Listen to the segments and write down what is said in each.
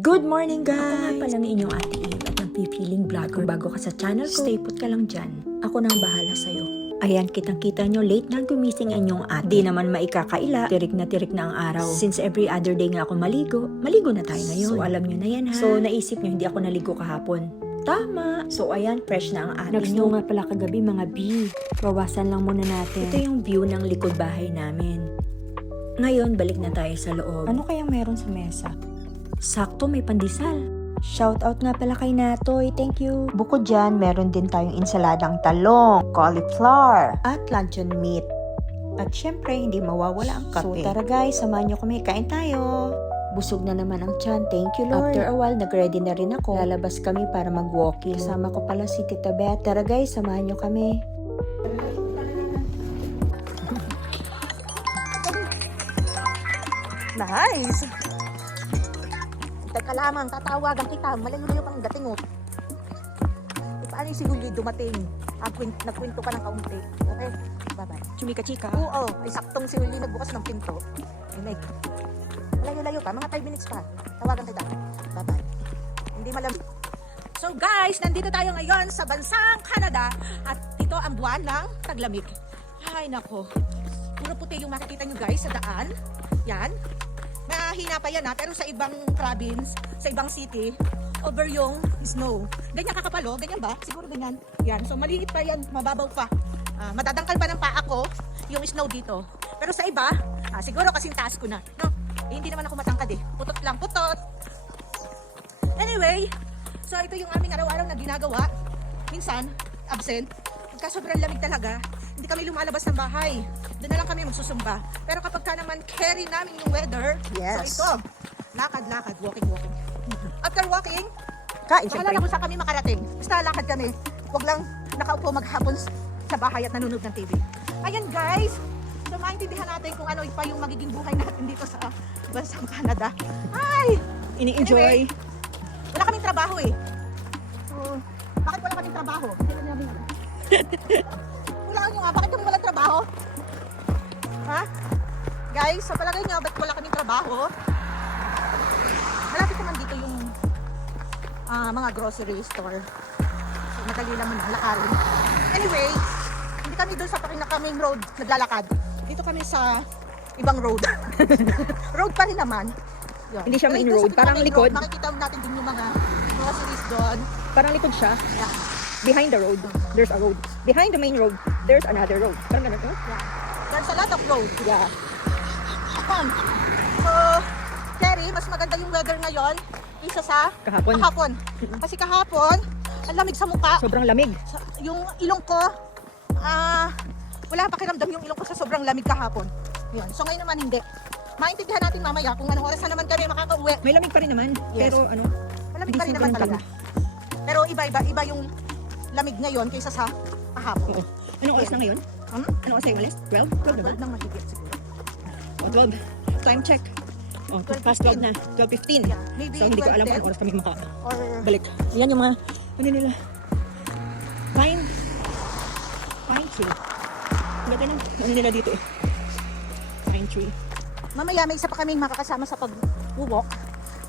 Good morning, guys! Ako nga palang inyong Ate Eve at nagpipiling vlogger. Bago ka sa channel ko, stay put ka lang dyan. Ako nang bahala sa'yo. Ayan, kitang-kita nyo, late na gumising ang inyong ate. Di naman maikakaila, tirik na ang araw. Since every other day nga ako maligo na tayo ngayon. So, alam nyo na yan, ha? So, naisip nyo, hindi ako naligo kahapon. Tama! So, ayan, fresh na ang ate nyo. Nag-snow nga pala kagabi, mga B. Bawasan lang muna natin. Ito yung view ng likod bahay namin. Ngayon, balik na tayo sa loob. Ano kayang meron sa mesa? Sakto, may pandesal. Shoutout nga pala kay Natoy, thank you. Bukod dyan, meron din tayong insaladang talong, cauliflower, at luncheon meat. At syempre, hindi mawawala ang kape. So tara guys, samahan nyo kami, kain tayo. Busog na naman ang tiyan, thank you Lord. After a while, nag-ready na rin ako. Lalabas kami para mag-walking. Kasama ko pala si Tita Beth. Tara guys, samahan nyo kami. Nice! Teka lamang, tatawagan kita. Malayo-layo pang dating mo. Paano si Julio dumating? Nagkwento ka ng kaunti. Okay? Bye-bye. Chumika-chika. Oo, ay saktong si Julio nagbukas ng pinto. Ay, malayo-layo pa. Mga 5 minutes pa. Tawagan kita. Bye-bye. Hindi malam. So guys, nandito tayo ngayon sa bansang Canada. At ito ang buwan ng taglamig. Ay, nako. Puro puti yung makikita nyo guys sa daan. Yan. Mahina pa yan ha, pero sa ibang province, sa ibang city, over yung snow. Ganyan kakapalo, ganyan ba? Siguro ganyan. Yan, so maliit pa yan, mababaw pa. Madadangkal pa ng paa ko yung snow dito. Pero sa iba, siguro kasing taas ko na. No? Hindi naman ako matangkad eh. Putot lang, putot. Anyway, so ito yung aming araw-araw na ginagawa. Minsan, absent. Pagka sobrang lamig talaga, hindi kami lumalabas ng bahay. Doon na lang kami magsusumba. Pero kapag ka naman carry namin yung weather, Yes. so ito, lakad, walking. After walking, Kain, bahala na kung saan kami makarating. Basta lakad kami. Huwag lang nakaupo maghapon sa bahay at nanonood ng TV. Ayan guys, so maintindihan natin kung ano pa yung magiging buhay natin dito sa bansang Canada. Ay! Ini-enjoy. Anyway, wala kaming trabaho eh. So, bakit wala kaming trabaho? Wala nyo nga, bakit kami walang trabaho? Ha? Guys, sa palagay nyo, ba't wala kaming trabaho? Malapit naman dito yung mga grocery store. So, madali lang muna, lakarin. Anyway, hindi kami doon sa pinakaming road naglalakad. Dito kami sa ibang road. Road pa rin naman. Yun. Hindi siya main Doon sa road, parang main likod. road, makikita natin din yung mga groceries doon. Parang likod siya. Yeah. Behind the road, there's a road. Behind the main road, there's another road. Parang ganun, no? Yeah. There's a lot of road. Yeah. So, Terry, mas maganda yung weather ngayon kaysa sa Kahapon. Kasi kahapon, ang lamig sa mukha. Sobrang lamig. Yung ilong ko, wala pakiramdam yung ilong ko sa sobrang lamig kahapon. Yun. So ngayon naman hindi. Maintindihan natin mamaya kung anong oras na naman kami makakauwi. May lamig pa rin naman. Yes. Pero ano, Malamig pa rin naman talaga. Pero iba yung lamig ngayon kaysa sa kahapon. oo. Anong oras Yes. na ngayon? Anong oras tayo ulit? 12? 12 na ba? 12 nang mahigit siguro. O, 12. Time check. O, 12:15. past 12 na. 12:15. Yeah. Maybe So, hindi ko alam 12:10 kung anong oras kami or makabalik. Yan yung mga, ano nila? Pine tree. Lagay ng, ano nila dito eh? Pine tree. mamaya may isa pa kaming makakasama sa pag-walk.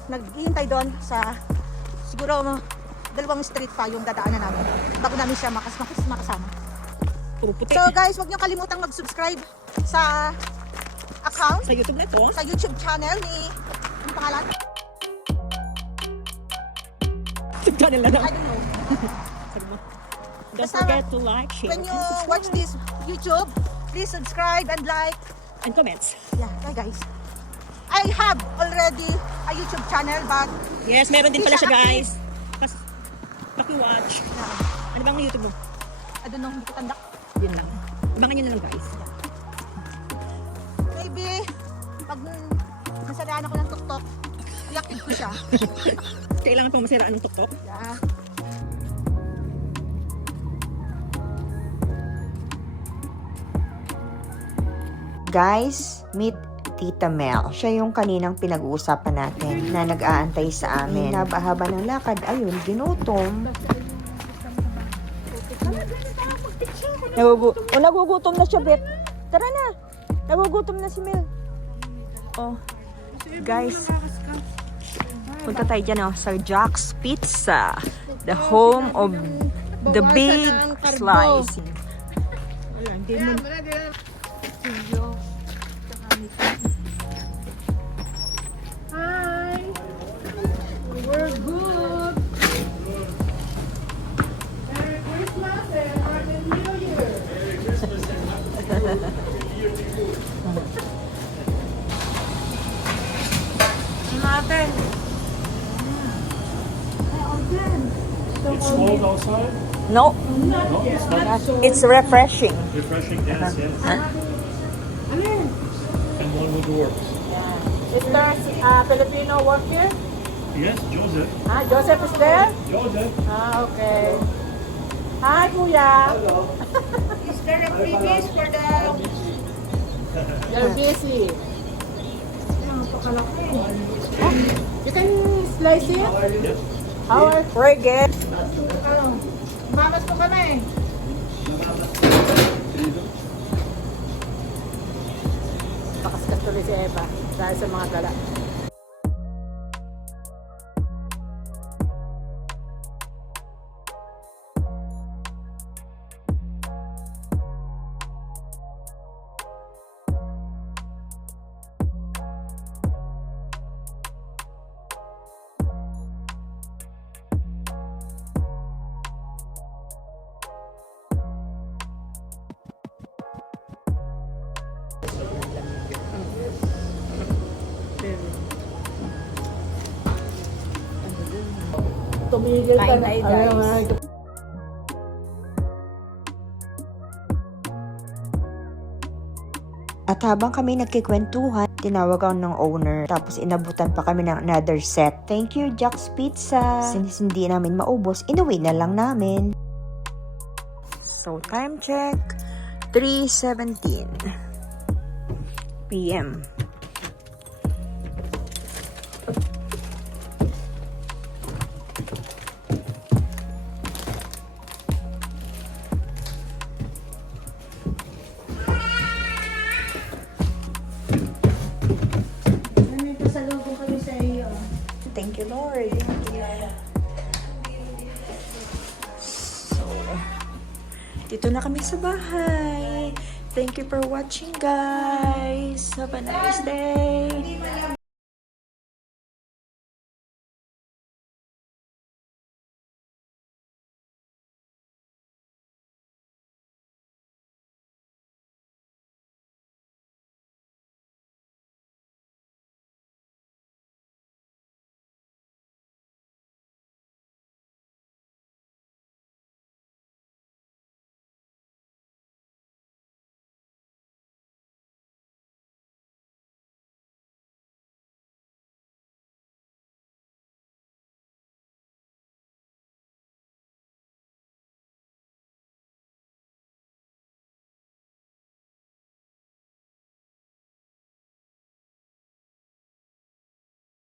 Naghihintay doon sa siguro 2 street pa yung dadaanan namin bago namin siya makasama. Puro puti. So guys, huwag niyo kalimutang mag-subscribe sa account, Sa YouTube na ito. sa YouTube channel ni anong pangalan? YouTube channel na lang. I don't know. Sabi mo. Don't Basta, forget to like, share, When you and subscribe. watch this YouTube, please subscribe and like. And comments. Yeah, guys. I have already a YouTube channel but Yes, meron din Hindi pala siya siya guys. Paki-watch. Ano bang YouTube mo? I don't know, hindi ko tanda. Yun lang. Abangan nyo na lang guys. Maybe pag nasaraan ako ng tuktok, i-active ko siya. Kailangan pang masiraan ng tuktok. Yeah. Guys, meet Tita Mel. Siya yung kaninang pinag-uusapan natin na nag-aantay sa amin. Haba-haba ng lakad, ayun, ginutom. Nagugutom na siya, Bet. Tara na. Nagugutom na si Mel. Oh. Guys. Punta tayo dyan sa Jack's Pizza. The home of the big slice. Hi! We're good! Merry Christmas and Happy New Year! Natin. It's cold outside? No, No, it's not it's refreshing. refreshing. Yes, yes. And one with the works. Is there Filipino work here? Yes, Joseph. Joseph is there? Joseph. Okay. Hi, Kuya. Is there a freebies for the You're busy. You can slice it? Yes. How are Very good. Mamas mo kami. Pakaskas tuloy si Eva dahil sa mga gala. Tumigil ka na. Guys. At habang kami nagkikwentuhan, tinawag ako ng owner. Tapos inabutan pa kami ng another set. Thank you, Jack's Pizza. Since hindi namin maubos, inuwi na lang namin. So, time check. 3:17 p.m. Thank you, Lord. So, dito na kami sa bahay. Thank you for watching, guys. Have a nice day.